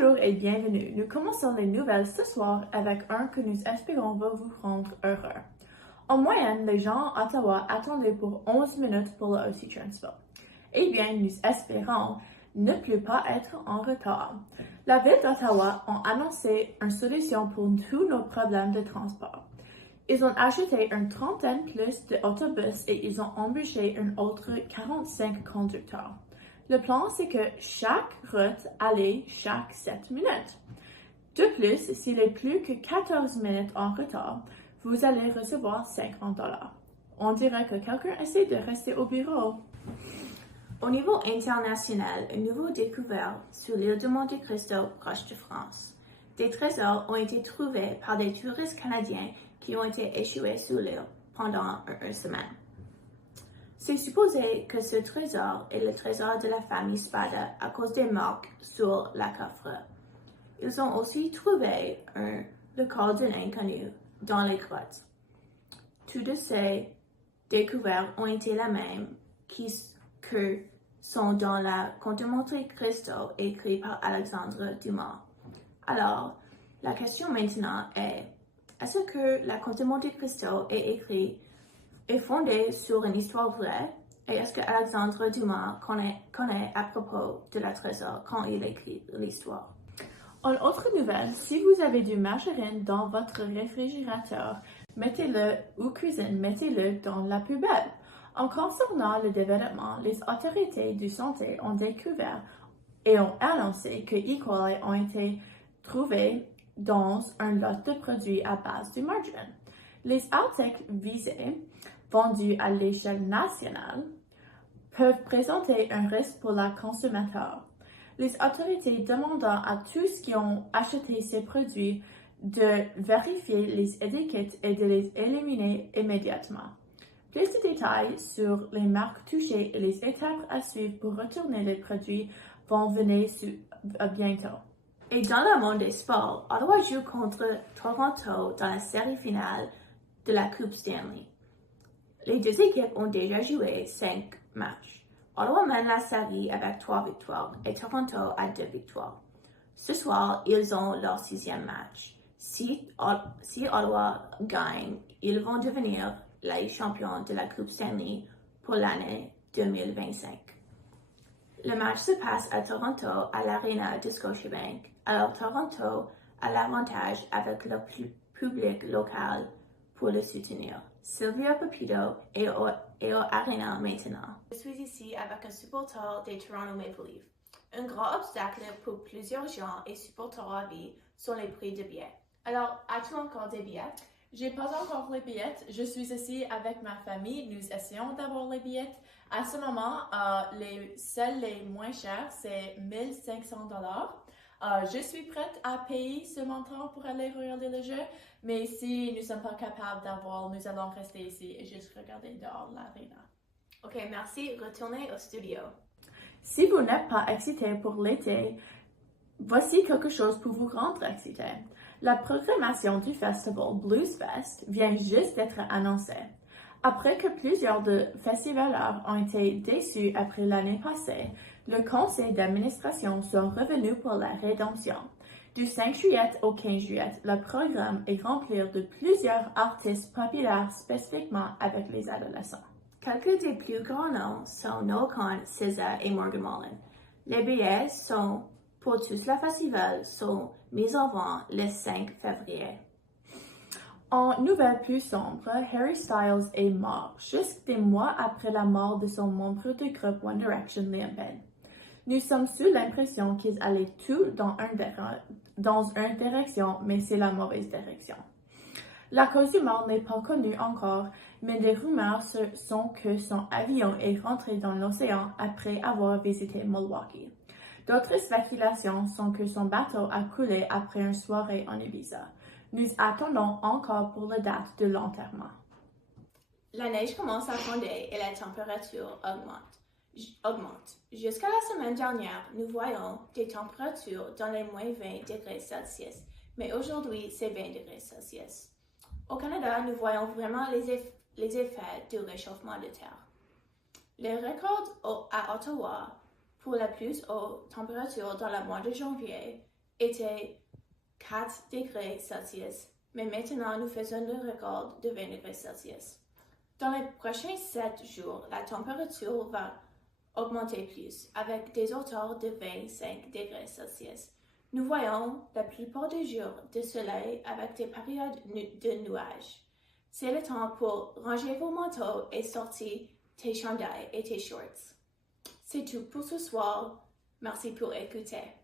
Bonjour et bienvenue. Nous commençons les nouvelles ce soir avec un que nous espérons va vous rendre heureux. En moyenne, les gens à Ottawa attendaient pour 11 minutes pour le OC Transfer. Eh bien, nous espérons ne plus pas être en retard. La ville d'Ottawa a annoncé une solution pour tous nos problèmes de transport. Ils ont acheté une trentaine plus d'autobus et ils ont embauché une autre 45 conducteurs. Le plan, c'est que chaque route allait chaque 7 minutes. De plus, s'il est plus que 14 minutes en retard, vous allez recevoir $50. On dirait que quelqu'un essaie de rester au bureau. Au niveau international, un nouveau découvert sur l'île de Monte Cristo, proche de France. Des trésors ont été trouvés par des touristes canadiens qui ont été échoués sur l'île pendant une semaine. C'est supposé que ce trésor est le trésor de la famille Spada à cause des marques sur la coffre. Ils ont aussi trouvé le corps d'un inconnu dans les grottes. Toutes ces découvertes ont été les mêmes que sont dans la Conte de Monte Cristo écrit par Alexandre Dumas. Alors, la question maintenant est-ce que la Conte de Monte Cristo est fondée sur une histoire vraie et est-ce que Alexandre Dumas connaît à propos de la trésor quand il écrit l'histoire? En autre nouvelle, si vous avez du margarine dans votre réfrigérateur, mettez-le ou cuisine, mettez-le dans la poubelle. En concernant le développement, les autorités de santé ont découvert et ont annoncé que E. coli ont été trouvés dans un lot de produits à base de margarine. Les articles visés, vendus à l'échelle nationale, peuvent présenter un risque pour le consommateur. Les autorités demandent à tous qui ont acheté ces produits de vérifier les étiquettes et de les éliminer immédiatement. Plus de détails sur les marques touchées et les étapes à suivre pour retourner les produits vont venir bientôt. Et dans le monde des sports, Ottawa joue contre Toronto dans la série finale de la Coupe Stanley. Les deux équipes ont déjà joué 5 matchs. Ottawa mène la série avec 3 victoires et Toronto a 2 victoires. Ce soir, ils ont leur 6e match. Si Ottawa gagne, ils vont devenir les champions de la Coupe Stanley pour l'année 2025. Le match se passe à Toronto à l'Arena de Scotiabank. Alors Toronto a l'avantage avec le public local pour le soutenir. Sylvia Pepito est au Arena maintenant. Je suis ici avec un supporter des Toronto Maple Leafs. Un grand obstacle pour plusieurs gens et supporters à vie sont les prix de billets. Alors, as-tu encore des billets? J'ai pas encore les billets. Je suis ici avec ma famille. Nous essayons d'avoir les billets. À ce moment, celles les moins chères, c'est $1,500. Je suis prête à payer ce montant pour aller regarder le jeu, mais si nous ne sommes pas capables d'avoir, nous allons rester ici et juste regarder dehors l'aréna. Ok, merci. Retournez au studio. Si vous n'êtes pas excité pour l'été, voici quelque chose pour vous rendre excité. La programmation du festival Blues Fest vient juste d'être annoncée. Après que plusieurs festivals ont été déçus après l'année passée, le conseil d'administration sont revenus pour la rédemption. Du 5 juillet au 15 juillet, le programme est rempli de plusieurs artistes populaires spécifiquement avec les adolescents. Quelques des plus grands noms sont Noah Kahan, SZA et Morgan Wallen. Les billets pour tous les festivals sont mis en vente le 5 février. En nouvelle plus sombre, Harry Styles est mort, juste des mois après la mort de son membre du groupe One Direction, Liam Payne. Nous sommes sous l'impression qu'ils allaient tous dans une direction, mais c'est la mauvaise direction. La cause du mort n'est pas connue encore, mais des rumeurs sont que son avion est rentré dans l'océan après avoir visité Milwaukee. D'autres spéculations sont que son bateau a coulé après une soirée en Ibiza. Nous attendons encore pour la date de l'enterrement. La neige commence à fonder et la température augmente. Jusqu'à la semaine dernière, nous voyons des températures dans les moins 20 degrés Celsius, mais aujourd'hui, c'est 20 degrés Celsius. Au Canada, nous voyons vraiment les effets du réchauffement de terre. Les records à Ottawa pour la plus haute température dans le mois de janvier était 4 degrés Celsius, mais maintenant nous faisons le record de 20 degrés Celsius. Dans les prochains 7 jours, la température va augmenter plus, avec des hauteurs de 25 degrés Celsius. Nous voyons la plupart des jours de soleil avec des périodes de nuages. C'est le temps pour ranger vos manteaux et sortir tes chandails et tes shorts. C'est tout pour ce soir. Merci pour écouter.